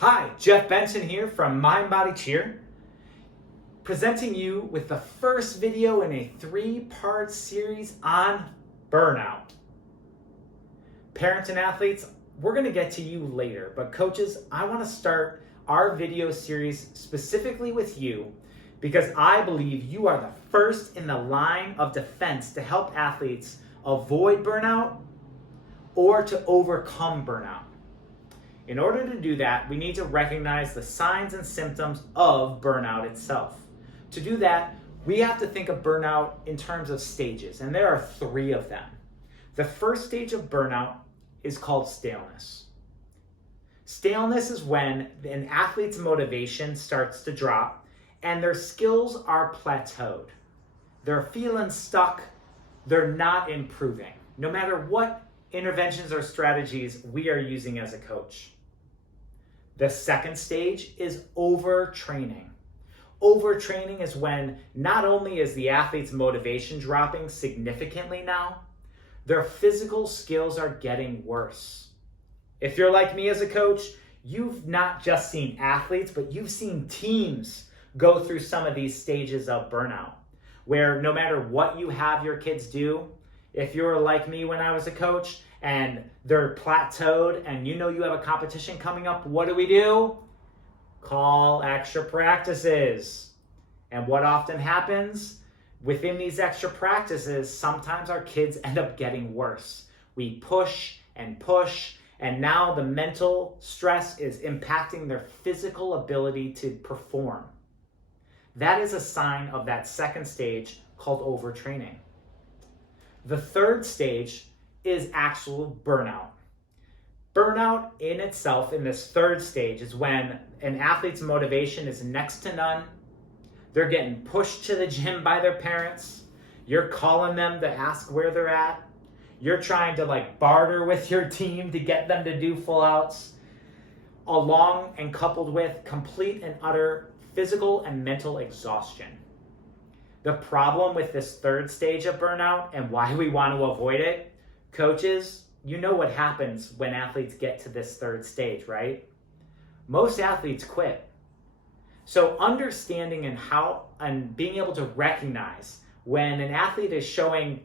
Hi, Jeff Benson here from Mind Body Cheer, presenting you with the first video in a 3-part series on burnout. Parents and athletes, we're going to get to you later, but coaches, I want to start our video series specifically with you because I believe you are the first in the line of defense to help athletes avoid burnout or to overcome burnout. In order to do that, we need to recognize the signs and symptoms of burnout itself. To do that, we have to think of burnout in terms of stages, and there are 3 of them. The first stage of burnout is called staleness. Staleness is when an athlete's motivation starts to drop and their skills are plateaued. They're feeling stuck, they're not improving, no matter what interventions or strategies we are using as a coach. The second stage is overtraining. Overtraining is when not only is the athlete's motivation dropping significantly now, their physical skills are getting worse. If you're like me as a coach, you've not just seen athletes, but you've seen teams go through some of these stages of burnout, where no matter what you have your kids do, if you're like me when I was a coach, and they're plateaued and you know you have a competition coming up, what do? Call extra practices. And what often happens within these extra practices, sometimes our kids end up getting worse. We push, and now the mental stress is impacting their physical ability to perform. That is a sign of that second stage called overtraining. The third stage is actual burnout. Burnout in itself in this third stage is when an athlete's motivation is next to none. They're getting pushed to the gym by their parents. You're calling them to ask where they're at. You're trying to barter with your team to get them to do full outs, along and coupled with complete and utter physical and mental exhaustion. The problem with this third stage of burnout and why we want to avoid it, coaches, you know what happens when athletes get to this third stage, right? Most athletes quit. So understanding and being able to recognize when an athlete is showing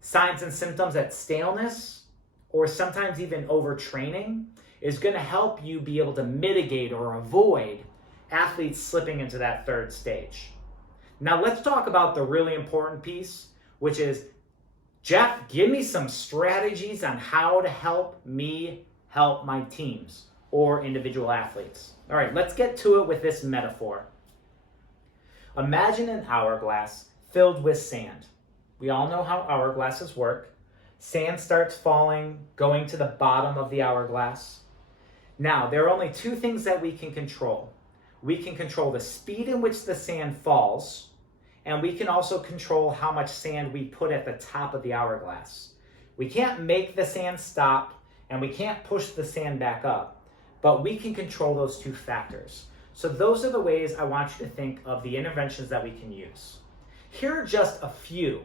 signs and symptoms at staleness or sometimes even overtraining is going to help you be able to mitigate or avoid athletes slipping into that third stage. Now let's talk about the really important piece, which is, Jeff, give me some strategies on how to help me help my teams or individual athletes. All right, let's get to it with this metaphor. Imagine an hourglass filled with sand. We all know how hourglasses work. Sand starts falling, going to the bottom of the hourglass. Now, there are only 2 things that we can control. We can control the speed in which the sand falls, and we can also control how much sand we put at the top of the hourglass. We can't make the sand stop, and we can't push the sand back up, but we can control those 2 factors. So those are the ways I want you to think of the interventions that we can use. Here are just a few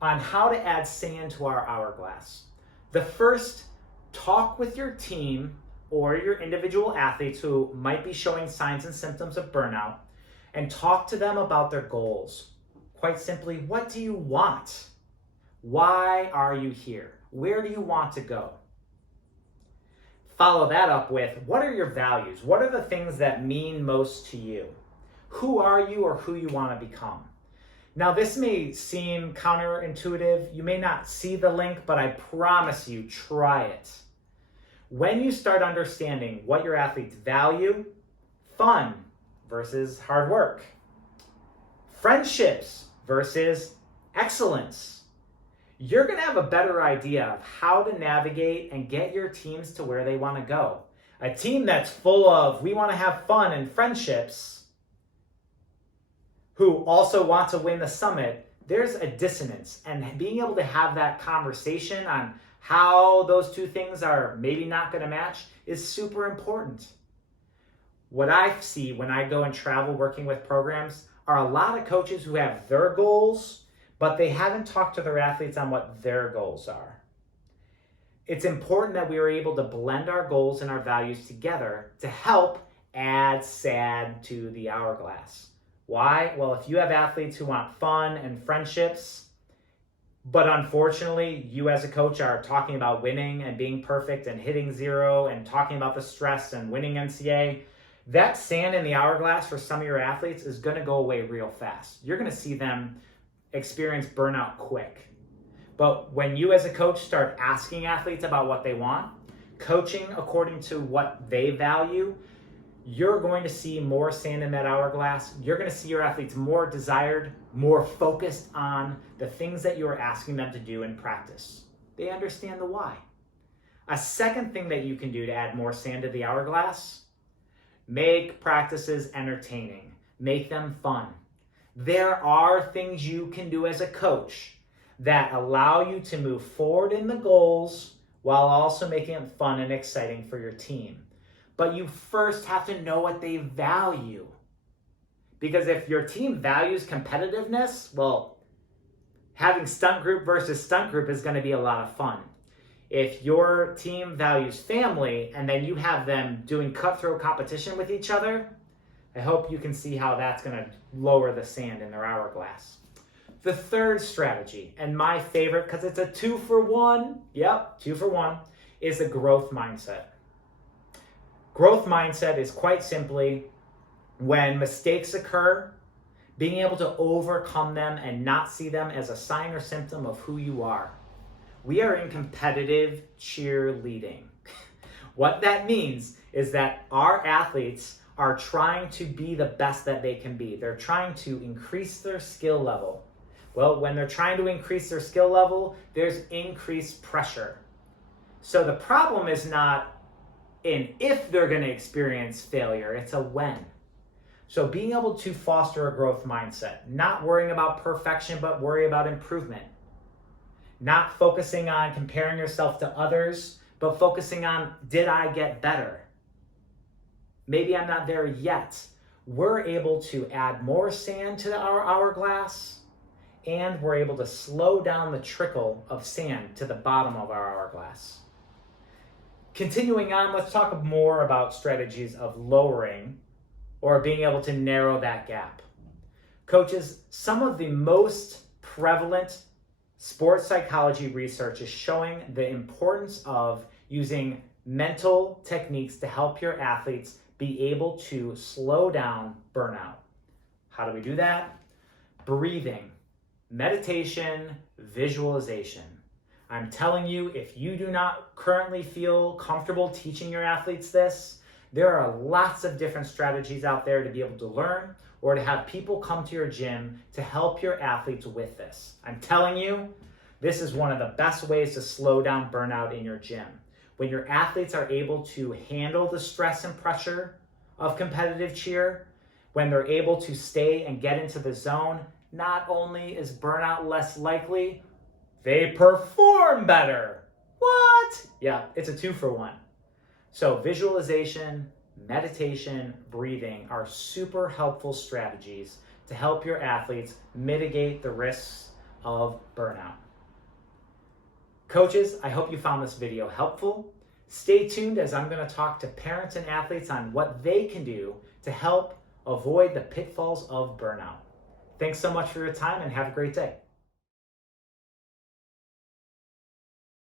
on how to add sand to our hourglass. The first, talk with your team or your individual athletes who might be showing signs and symptoms of burnout, and talk to them about their goals. Quite simply, what do you want? Why are you here? Where do you want to go? Follow that up with, what are your values? What are the things that mean most to you? Who are you or who you want to become? Now, this may seem counterintuitive. You may not see the link, but I promise you, try it. When you start understanding what your athletes value, fun versus hard work, friendships versus excellence, you're going to have a better idea of how to navigate and get your teams to where they want to go. A team that's full of, we want to have fun and friendships, who also want to win the summit, there's a dissonance. And being able to have that conversation on how those 2 things are maybe not going to match is super important. What I see when I go and travel working with programs are a lot of coaches who have their goals, but they haven't talked to their athletes on what their goals are. It's important that we are able to blend our goals and our values together to help add sand to the hourglass. Why? Well, if you have athletes who want fun and friendships, but unfortunately, you as a coach are talking about winning and being perfect and hitting zero and talking about the stress and winning NCAA, that sand in the hourglass for some of your athletes is going to go away real fast. You're going to see them experience burnout quick. But when you as a coach start asking athletes about what they want, coaching according to what they value, you're going to see more sand in that hourglass. You're going to see your athletes more desired, more focused on the things that you're asking them to do in practice. They understand the why. A second thing that you can do to add more sand to the hourglass, make practices entertaining. Make them fun. There are things you can do as a coach that allow you to move forward in the goals while also making it fun and exciting for your team. But you first have to know what they value. Because if your team values competitiveness, well, having stunt group versus stunt group is going to be a lot of fun. If your team values family and then you have them doing cutthroat competition with each other, I hope you can see how that's going to lower the sand in their hourglass. The third strategy, and my favorite because it's a 2-for-1, 2-for-1, is the growth mindset. Growth mindset is quite simply when mistakes occur, being able to overcome them and not see them as a sign or symptom of who you are. We are in competitive cheerleading. What that means is that our athletes are trying to be the best that they can be. They're trying to increase their skill level. Well, when they're trying to increase their skill level, there's increased pressure. So the problem is not in if they're going to experience failure, it's a when. So being able to foster a growth mindset, not worrying about perfection, but worry about improvement. Not focusing on comparing yourself to others, but focusing on, did I get better? Maybe I'm not there yet. We're able to add more sand to our hourglass, and we're able to slow down the trickle of sand to the bottom of our hourglass. Continuing on, let's talk more about strategies of lowering or being able to narrow that gap. Coaches, some of the most prevalent sports psychology research is showing the importance of using mental techniques to help your athletes be able to slow down burnout. How do we do that? Breathing, meditation, visualization. I'm telling you, if you do not currently feel comfortable teaching your athletes this, there are lots of different strategies out there to be able to learn or to have people come to your gym to help your athletes with this. I'm telling you, this is one of the best ways to slow down burnout in your gym. When your athletes are able to handle the stress and pressure of competitive cheer, when they're able to stay and get into the zone, not only is burnout less likely, they perform better. What? Yeah, it's a 2-for-1. So visualization, meditation, breathing are super helpful strategies to help your athletes mitigate the risks of burnout. Coaches, I hope you found this video helpful. Stay tuned as I'm going to talk to parents and athletes on what they can do to help avoid the pitfalls of burnout. Thanks so much for your time and have a great day.